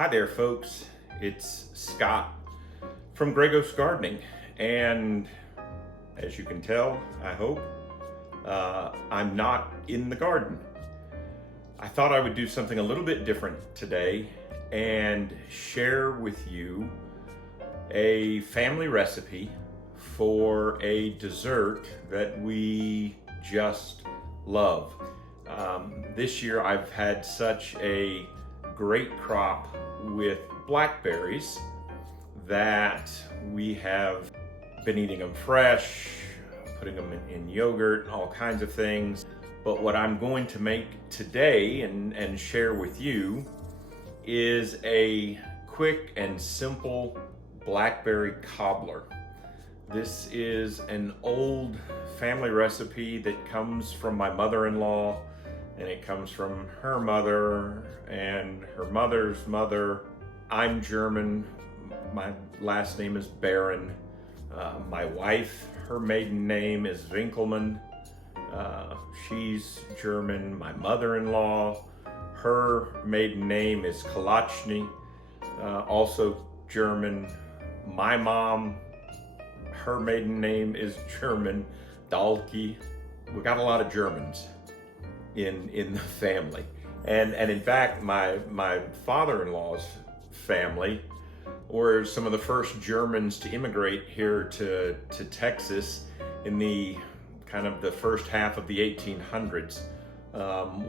Hi there, folks. It's Scott from Gregos Gardening, and as you can tell, I hope, I'm not in the garden. I thought I would do something a little bit different today and share with you a family recipe for a dessert that we just love. This year I've had such a great crop with blackberries that we have been eating them fresh, putting them in yogurt, all kinds of things. But what I'm going to make today and share with you is a quick and simple blackberry cobbler. This is an old family recipe that comes from my mother-in-law, and it comes from her mother and her mother's mother. I'm German. My last name is Baron. My wife, her maiden name is Winkelmann. She's German. My mother-in-law, her maiden name is Kalachny, also German. My mom, her maiden name is German, Dahlke. We got a lot of Germans in the family. And in fact, my father-in-law's family were some of the first Germans to immigrate here to Texas in the kind of the first half of the 1800s,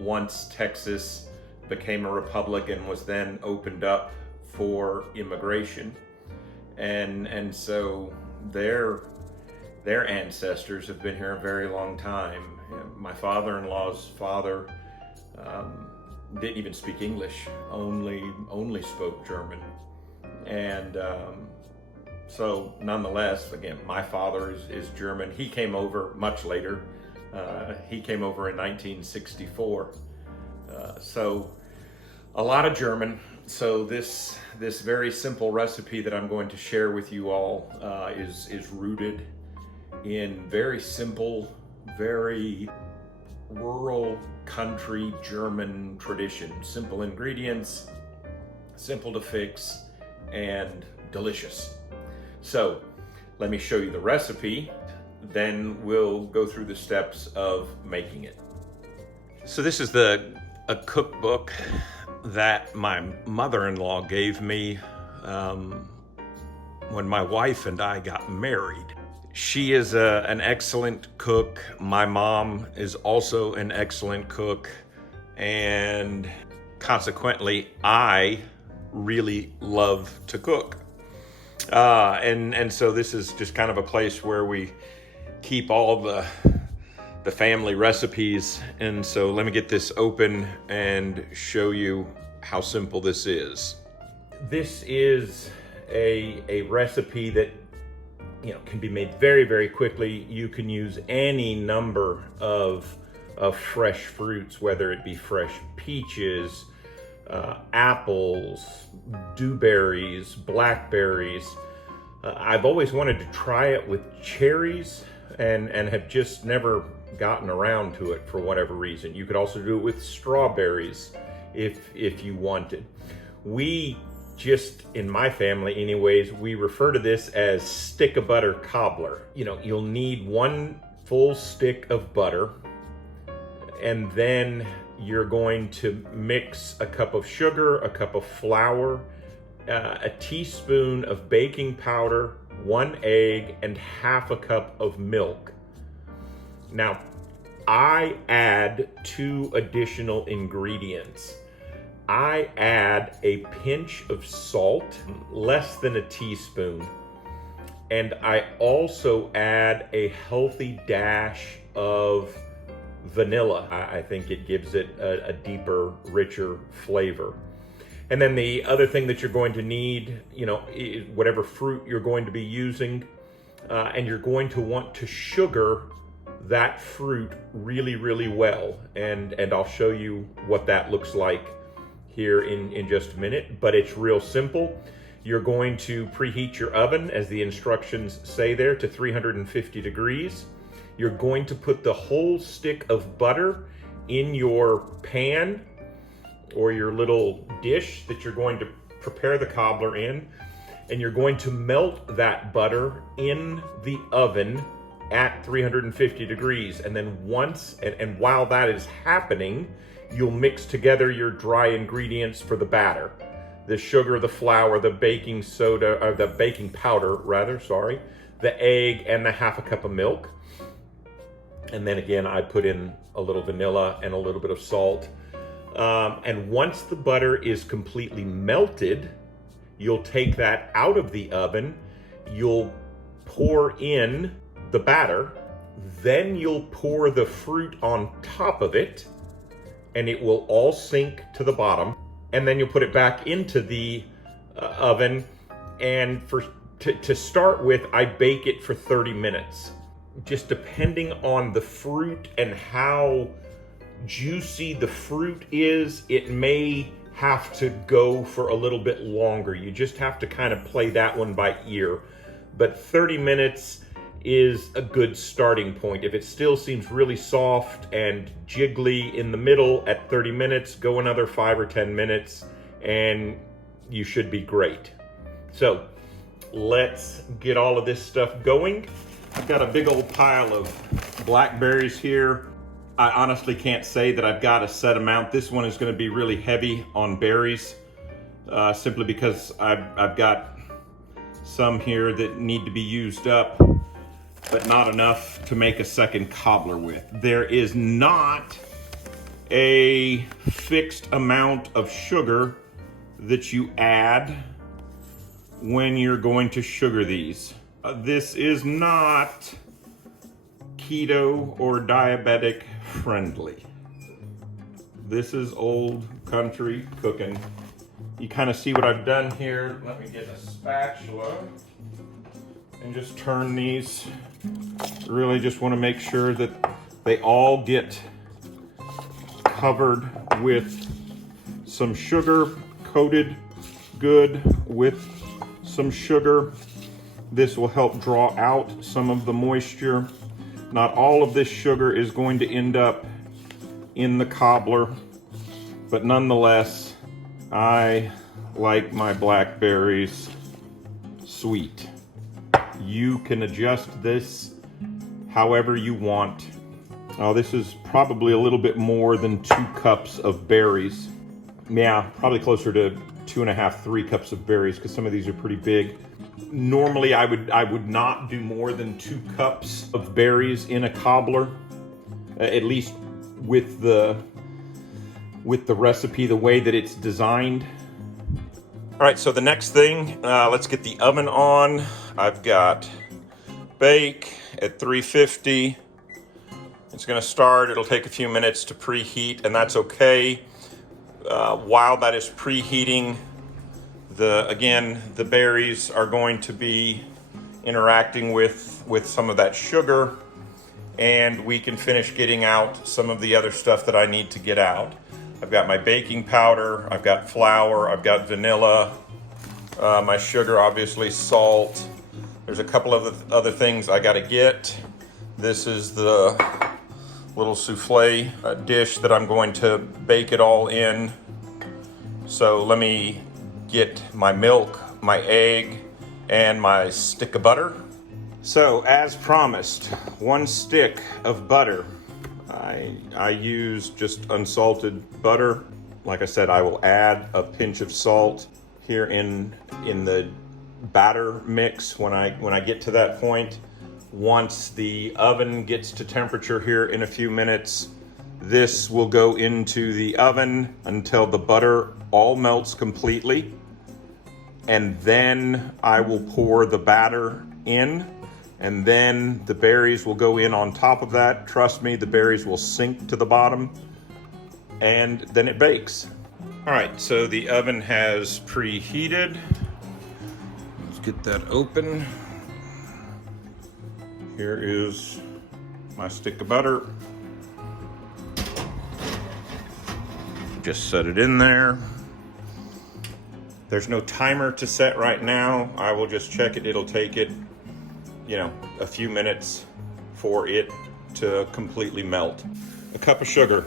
once Texas became a republic and was then opened up for immigration. And so their ancestors have been here a very long time. My father-in-law's father didn't even speak English, only spoke German. And so nonetheless, again, my father is German. He came over much later. He came over in 1964. So a lot of German. So this very simple recipe that I'm going to share with you all is rooted in very simple, very rural country German tradition. Simple ingredients, simple to fix, and delicious. So let me show you the recipe, then we'll go through the steps of making it. So this is a cookbook that my mother-in-law gave me when my wife and I got married. She is an excellent cook. My mom is also an excellent cook, and consequently, I really love to cook. And so this is just kind of a place where we keep all the family recipes. And so let me get this open and show you how simple this is. This is a recipe that can be made very, very quickly. You can use any number of fresh fruits, whether it be fresh peaches, apples, dewberries, blackberries. I've always wanted to try it with cherries and have just never gotten around to it for whatever reason. You could also do it with strawberries if you wanted. We just, in my family anyways, we refer to this as stick of butter cobbler. You'll need one full stick of butter, and then you're going to mix a cup of sugar, a cup of flour, a teaspoon of baking powder, 1 egg, and half a cup of milk. Now, I add 2 additional ingredients. I add a pinch of salt, less than a teaspoon, and I also add a healthy dash of vanilla. I think it gives it a deeper, richer flavor. And then the other thing that you're going to need, is whatever fruit you're going to be using, and you're going to want to sugar that fruit really, really well. And I'll show you what that looks like here in just a minute, but it's real simple. You're going to preheat your oven, as the instructions say there, to 350 degrees. You're going to put the whole stick of butter in your pan or your little dish that you're going to prepare the cobbler in, and you're going to melt that butter in the oven at 350 degrees. And then and while that is happening, you'll mix together your dry ingredients for the batter. The sugar, the flour, the baking soda, or the baking powder rather, sorry, the egg, and the half a cup of milk. And then again, I put in a little vanilla and a little bit of salt. And once the butter is completely melted, you'll take that out of the oven, you'll pour in the batter, then you'll pour the fruit on top of it, and it will all sink to the bottom. And then you'll put it back into the oven, and to start with, I bake it for 30 minutes. Just depending on the fruit and how juicy the fruit is, it may have to go for a little bit longer. You just have to kind of play that one by ear. But 30 minutes is a good starting point. If it still seems really soft and jiggly in the middle at 30 minutes, go another 5 or 10 minutes and you should be great. So let's get all of this stuff going. I've got a big old pile of blackberries here. I honestly can't say that I've got a set amount. This one is going to be really heavy on berries, simply because I've got some here that need to be used up, but not enough to make a second cobbler with. There is not a fixed amount of sugar that you add when you're going to sugar these. This is not keto or diabetic friendly. This is old country cooking. You kind of see what I've done here. Let me get a spatula and just turn these. Really just want to make sure that they all get covered with some sugar, coated good with some sugar. This will help draw out some of the moisture. Not all of this sugar is going to end up in the cobbler, but nonetheless, I like my blackberries sweet. You can adjust this however you want. Oh, this is probably a little bit more than 2 cups of berries. Yeah, probably closer to 2.5, 3 cups of berries, because some of these are pretty big. Normally, I would not do more than 2 cups of berries in a cobbler, at least with the recipe the way that it's designed. All right, so the next thing, let's get the oven on. I've got bake at 350. It's gonna start, it'll take a few minutes to preheat, and that's okay. While that is preheating, the berries are going to be interacting with some of that sugar, and we can finish getting out some of the other stuff that I need to get out. I've got my baking powder, I've got flour, I've got vanilla, my sugar, obviously salt. There's a couple of other things I gotta get. This is the little souffle dish that I'm going to bake it all in. So let me get my milk, my egg, and my stick of butter. So as promised, 1 stick of butter. I use just unsalted butter. Like I said, I will add a pinch of salt here in the batter mix when I get to that point. Once the oven gets to temperature here in a few minutes, this will go into the oven until the butter all melts completely. And then I will pour the batter in, and then the berries will go in on top of that. Trust me, the berries will sink to the bottom, and then it bakes. All right, so the oven has preheated. Let's get that open. Here is my stick of butter. Just set it in there. There's no timer to set right now. I will just check it. It'll take it, a few minutes for it to completely melt. A cup of sugar.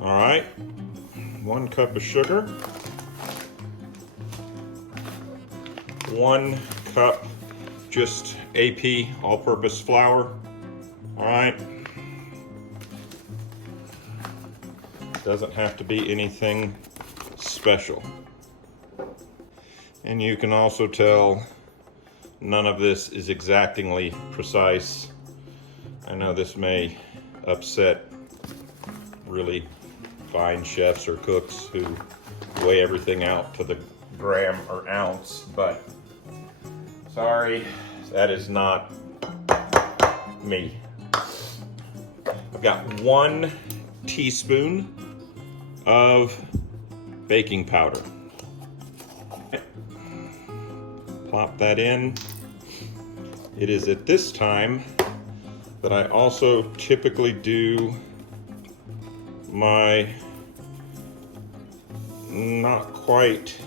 All right, 1 cup of sugar, 1 cup just AP all-purpose flour. All right. Doesn't have to be anything special. And you can also tell none of this is exactingly precise. I know this may upset really fine chefs or cooks who weigh everything out to the gram or ounce, but sorry, that is not me. I've got 1 teaspoon of baking powder. Plop that in. It is at this time that I also typically do my not quite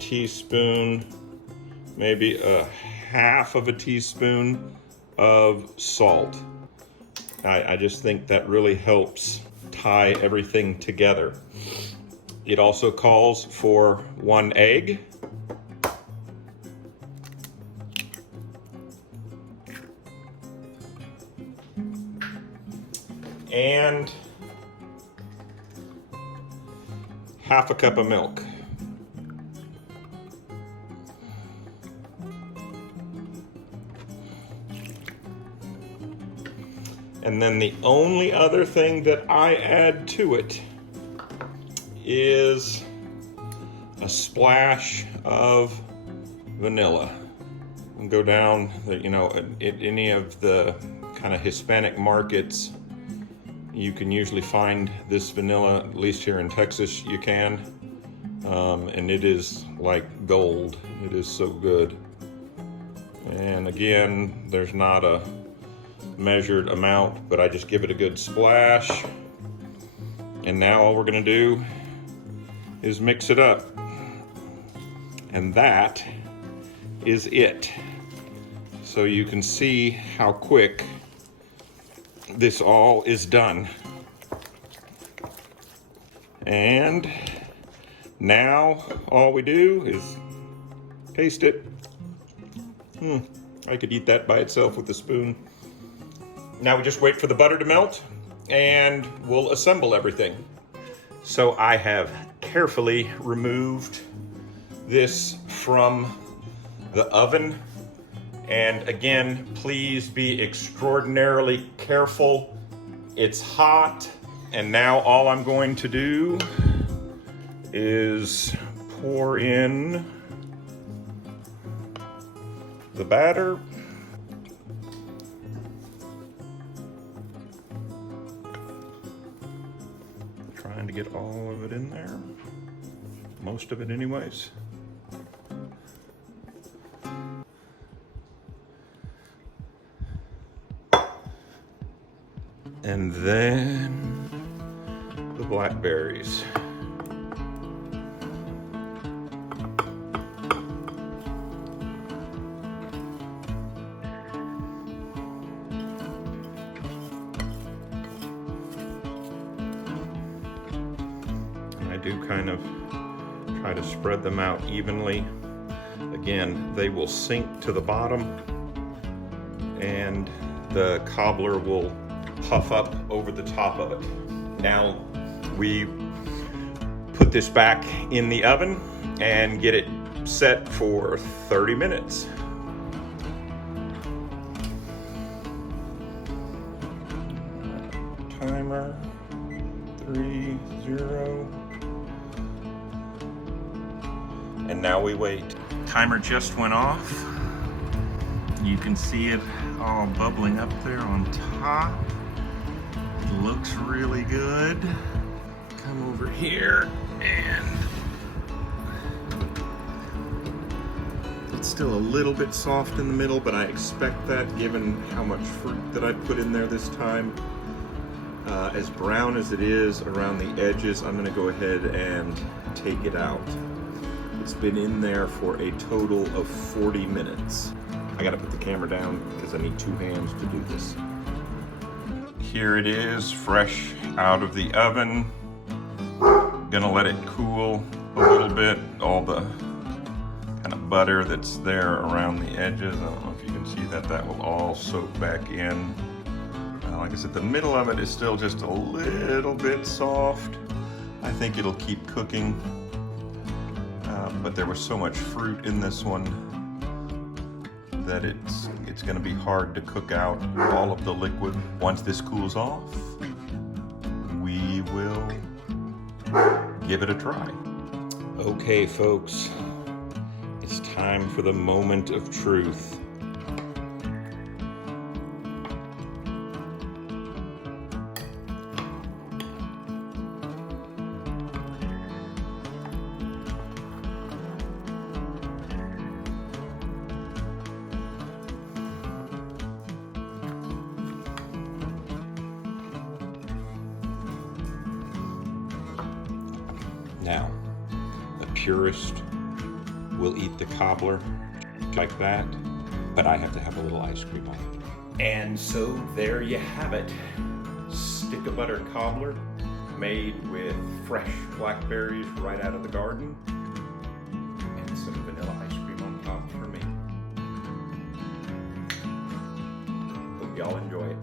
teaspoon, maybe a half of a teaspoon of salt. I just think that really helps tie everything together. It also calls for 1 egg. And half a cup of milk. And then the only other thing that I add to it is a splash of vanilla. And go down, you know, at any of the kind of Hispanic markets, you can usually find this vanilla, at least here in Texas you can. And it is like gold. It is so good. And again, there's not a measured amount, but I just give it a good splash. And now all we're gonna do is mix it up. And that is it. So you can see how quick this all is done. And now all we do is taste it. I could eat that by itself with a spoon. Now we just wait for the butter to melt and we'll assemble everything. So I have carefully removed this from the oven. And again, please be extraordinarily careful. It's hot. And now all I'm going to do is pour in the batter. Trying to get all of it in there. Most of it anyways. And then the blackberries. I do kind of try to spread them out evenly. Again, they will sink to the bottom and the cobbler will puff up over the top of it. Now we put this back in the oven and get it set for 30 minutes. Timer 30. And now we wait. Timer just went off. You can see it all bubbling up there on top. It looks really good. Come over here and it's still a little bit soft in the middle, but I expect that given how much fruit that I put in there this time. As brown as it is around the edges, I'm gonna go ahead and take it out. It's been in there for a total of 40 minutes. I gotta put the camera down because I need 2 hands to do this. here it is, fresh out of the oven. Gonna let it cool a little bit. All the kind of butter that's there around the edges, I don't know if you can see that, that will all soak back in. Like I said, the middle of it is still just a little bit soft. I think it'll keep cooking, but there was so much fruit in this one that it's gonna be hard to cook out all of the liquid. Once this cools off, we will give it a try. Okay, folks, it's time for the moment of truth. Now, the purist will eat the cobbler like that, but I have to have a little ice cream on it. And so there you have it. Stick of butter cobbler made with fresh blackberries right out of the garden and some vanilla ice cream on top for me. Hope y'all enjoy it.